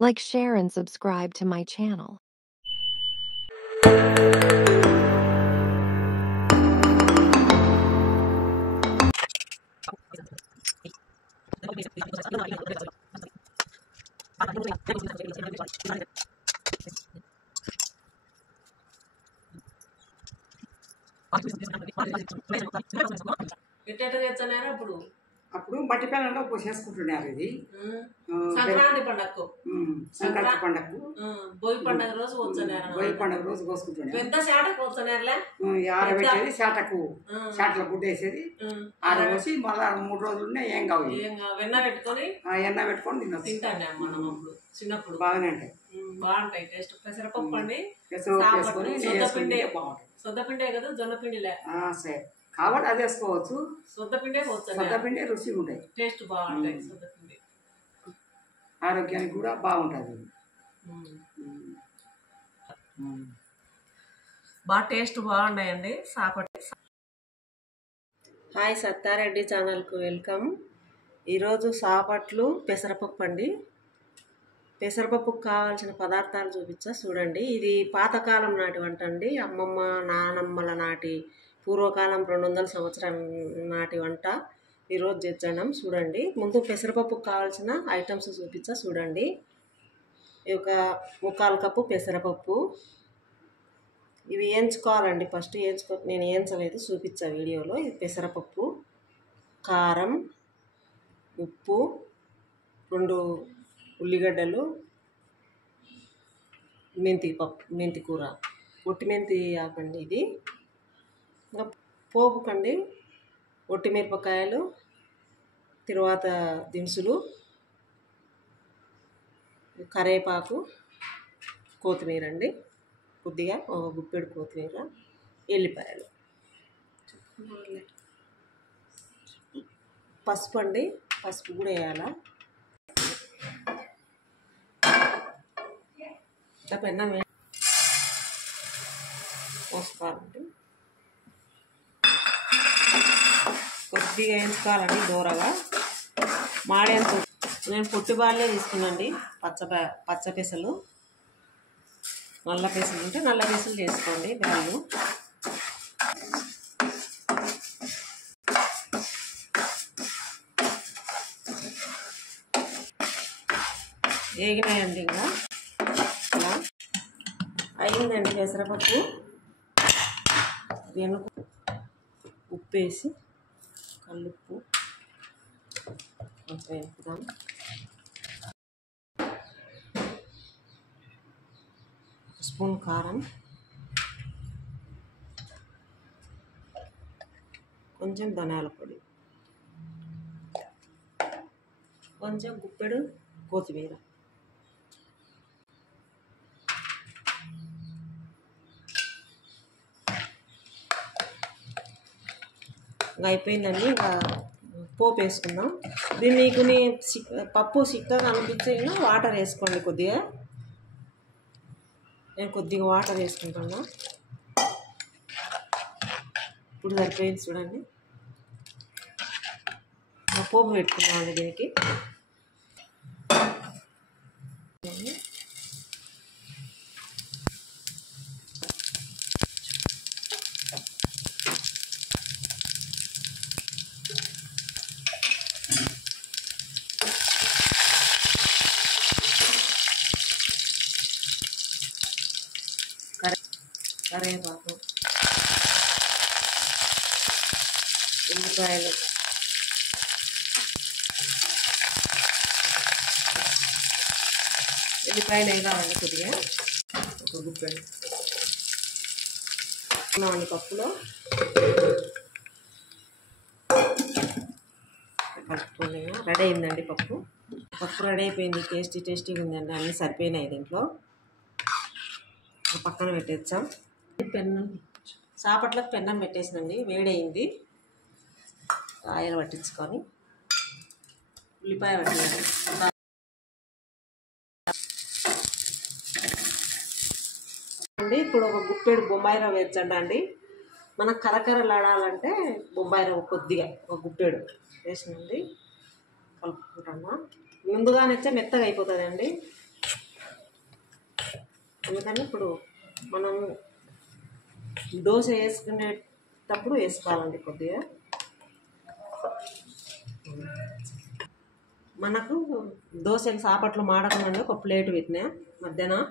Like, share, and subscribe to my channel. అప్పుడు మట్టి పిల్లల్లో పోసేసుకుంటున్నారు. ఇది సంక్రాంతి పండగకు సంక్రాంతి పండగకు బోయి పండుగ రోజు బోయి పండుగ రోజు కోసుకుంటున్నారు. పెద్ద శాటకు పోతున్నారులే ఆరబెట్టేది శాటకు శాటలో గుడ్డ వేసేది ఆరబోసి మళ్ళా 3 రోజులు ఏం కావు వెన్న పెట్టుకొని తింటాను మనం అప్పుడు చిన్నప్పుడు. బాగానే ఉంటాయి, బాగుంటాయి టేస్ట్. పెసరపప్పు అండి, పెసరపప్పు వేసుకొని సొద్దపిండి బాగుంటాయి. సొద్దపిండే కదా, జొన్నపిండిలే సరే కాబట్టి అది వేసుకోవచ్చు. సొద్దపిండే పోతుంది, సొద్దపిండి రుచిగా ఉంటాయి, టేస్ట్ బాగుంటాయి. సొద్దపిండి ఆరోగ్యానికి కూడా బాగుంటుంది, బాగా టేస్ట్ బాగున్నాయండి. సాపటి హాయ్ సత్తారెడ్డి ఛానల్కు వెల్కమ్. ఈరోజు సాపట్లు పెసరపప్పు అండి. పెసరపప్పుకు కావాల్సిన పదార్థాలు చూపించా చూడండి. ఇది పాతకాలం నాటి వంట అండి, అమ్మమ్మ నానమ్మల నాటి పూర్వకాలం 200 సంవత్సరాల నాటి వంట ఈరోజు చేద్దాం చూడండి. ముందు పెసరపప్పుకు కావాల్సిన ఐటమ్స్ చూపించా చూడండి. ఒక 1/4 కప్పు పెసరపప్పు, ఇవి వేయించుకోవాలండి. ఫస్ట్ నేను వేయించలేదు, చూపించా వీడియోలో. ఇది పెసరపప్పు, కారం, ఉప్పు, 2 ఉల్లిగడ్డలు, మెంతి కూర, ఒట్టి మెంతి ఆకండి ఇది. ఇంకా పోపుకండి ఒట్టిమిరపకాయలు, తర్వాత దినుసులు, కరివేపాకు, కొత్తిమీర అండి, కొద్దిగా ఒక గుప్పెడు కొత్తిమీర, ఎల్లిపాయలు, పసుపు అండి, పసుపు కూడా వేయాలా. పెన్నం పోసుకోవాలండి, కొద్దిగా వేయించుకోవాలండి దూరగా. మాడేంత నేను పొట్టి బాళ్ళే తీసుకున్నాండి. పచ్చ పెసలు, నల్ల పెసలు ఉంటే నల్ల పెసలు చేసుకోండి. బ్యాళ్ళు వేగినాయండి. ఇంకా ఇలా అయిందండి పెసరపప్పు. వెనుక ఉప్పు వేసి, కల్లుప్పు కొంచెం వేపుదాం. స్పూన్ కారం, కొంచెం ధనియాల పొడి, కొంచెం గుప్పెడు కొత్తిమీర, ఇంకా అయిపోయిందండి. ఇంకా పోపు వేసుకుందాం. దీన్ని పప్పు చిక్కగా అనిపించినా వాటర్ వేసుకోండి కొద్దిగా. నేను కొద్దిగా వాటర్ వేసుకుంటున్నా. ఇప్పుడు సరిపోయింది చూడండి. పోపు పెట్టుకున్నామండి దీనికి. కరివేపాకు, ఉల్లిపాయలు, వేయాలండి కొద్దిగా. ఒక గుప్పెడు ఉన్నామండి పప్పులో కలుపుకొని. రెడీ అయిందండి పప్పు. రెడీ అయిపోయింది. టేస్టీగా ఉందండి. అన్నీ సరిపోయినాయి దీంట్లో. పక్కన పెట్టేచ్చాం. పెన్నం సాపట్లకు పెన్నం పెట్టేసినండి. వేడయింది. ఆయిల్ పట్టించుకొని ఉల్లిపాయ పట్టించాలి. ఇప్పుడు ఒక గుప్పెడు బొంబాయి రవ్వ వేయించండి అండి. మనకు కరకరలాడాలంటే బొంబాయి రవ్వ కొద్దిగా ఒక గుప్పెడు వేసినండి కలుపుకుంటాము. ముందుగానైతే మెత్తగా అయిపోతుందండి. అందుకని ఇప్పుడు మనం దోశ వేసుకునేటప్పుడు వేసుకోవాలండి కొద్దిగా. మనకు దోశలు సాపట్లు మాడకమండి ఒక ప్లేట్ పెట్టినా మధ్యాహ్నం.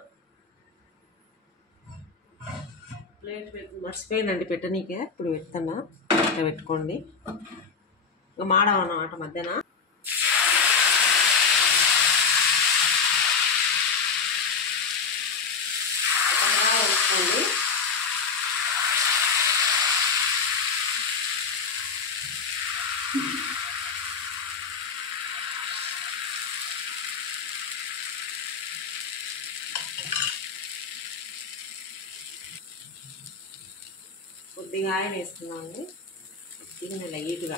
ప్లేట్ మర్చిపోయిందండి పెట్టనీకే, ఇప్పుడు పెడతాను. ఇట్లా పెట్టుకోండి. ఇంకా మాడవన్నమాట మధ్యాహ్నం. వేసుకోండి. కొద్దిగా ఆయిల్ వేస్తున్నామండి, కొద్దిగా లైట్గా.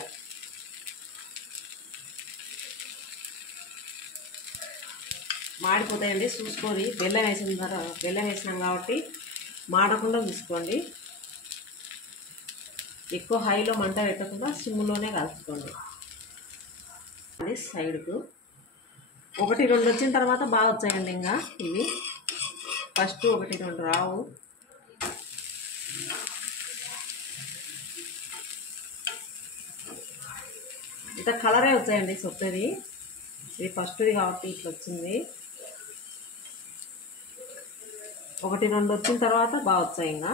మాడిపోతాయండి చూసుకొని. బెల్లం వేసినాం కాబట్టి మాడకుండా చూసుకోండి. ఎక్కువ హైలో మంట పెట్టకుండా సిమ్లోనే కలుపుకోండి. అది సైడ్కు 1-2 వచ్చిన తర్వాత బాగా వచ్చాయండి. ఇంకా ఇవి ఫస్ట్ 1-2 రావు. ఇంత కలరే వచ్చాయండి సొప్పది. ఇది ఫస్ట్ది కాబట్టి ఇట్లా వచ్చింది. 1-2 వచ్చిన తర్వాత బాగా వచ్చాయి. ఇంకా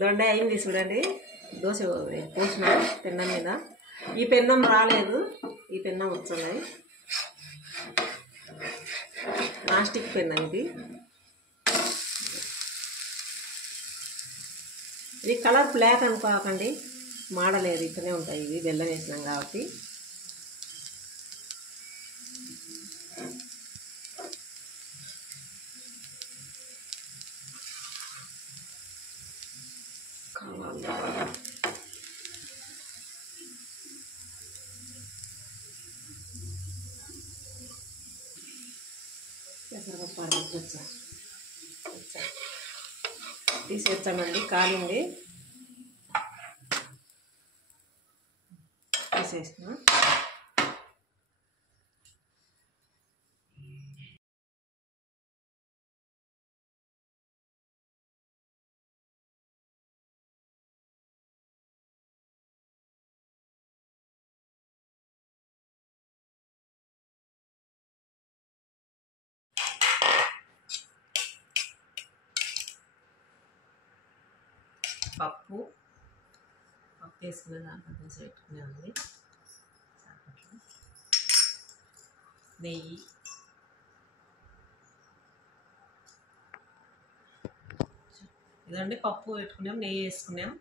దొండ అయింది చూడండి. దోశ పోసిన పెన్నం మీద. ఈ పెన్నం రాలేదు, ఈ పెన్నం వచ్చాయి. నాస్టిక్ పెన్నం ఇది. ఇది కలర్ బ్లాక్ అనుకోకండి, మాడలేదు, ఇక్కడనే ఉంటాయి ఇవి బెల్లం వేసినాం కాబట్టి. తీసేస్తామండి, కాలింది తీసేసిన. పప్పు వేసుకునే దాంట్లో దోశ పెట్టుకునే ఉంది. నెయ్యి, ఇదండి పప్పు పెట్టుకున్నాం, నెయ్యి వేసుకున్నాం.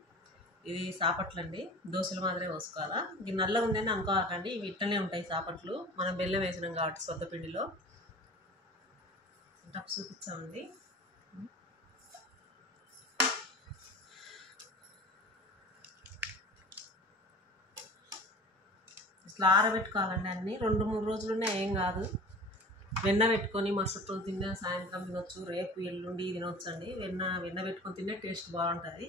ఇది సాపట్లండి, దోశల మాదిరే పోసుకోవాలా. ఇది నల్లగా ఉందని అనుకోకండి, ఇవి ఇట్లనే ఉంటాయి సాపట్లు. మనం బెల్లం వేసినాం కాబట్టి సొద్దపిండిలో. టప్ చూపించామండి. ఇట్లా ఆరబెట్టుకోవాలండి అన్నీ. 2-3 రోజులున్నా ఏం కాదు. వెన్న పెట్టుకొని మరుసటి రోజు తిన్నా, సాయంత్రం తినొచ్చు, రేపు ఎల్లుండి తినొచ్చు అండి. వెన్న పెట్టుకొని తినే టేస్ట్ బాగుంటుంది.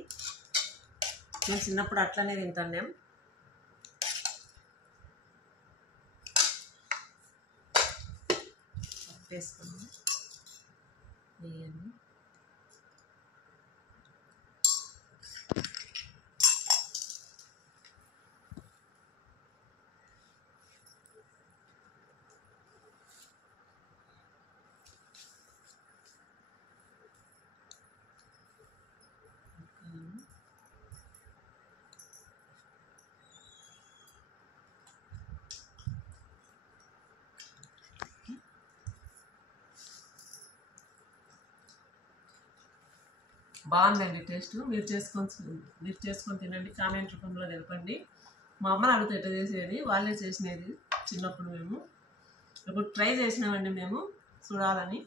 మేము చిన్నప్పుడు అట్లనే తింటాం. మేము వేసుకున్నాం నెయ్యి. బాగుందండి టేస్ట్. మీరు చేసుకొని తినండి. కామెంట్ రూపంలో తెలపండి. మా అమ్మని అడుగుతా ఎట్లా చేసేది, వాళ్ళే చేసినది చిన్నప్పుడు. మేము ఇప్పుడు ట్రై చేసినామండి మేము చూడాలని.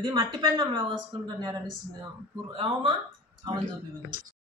ఇది మట్టి పెన్నంలో పోసుకుంటున్నారని ఏమమ్మా అవన్నీ చూపి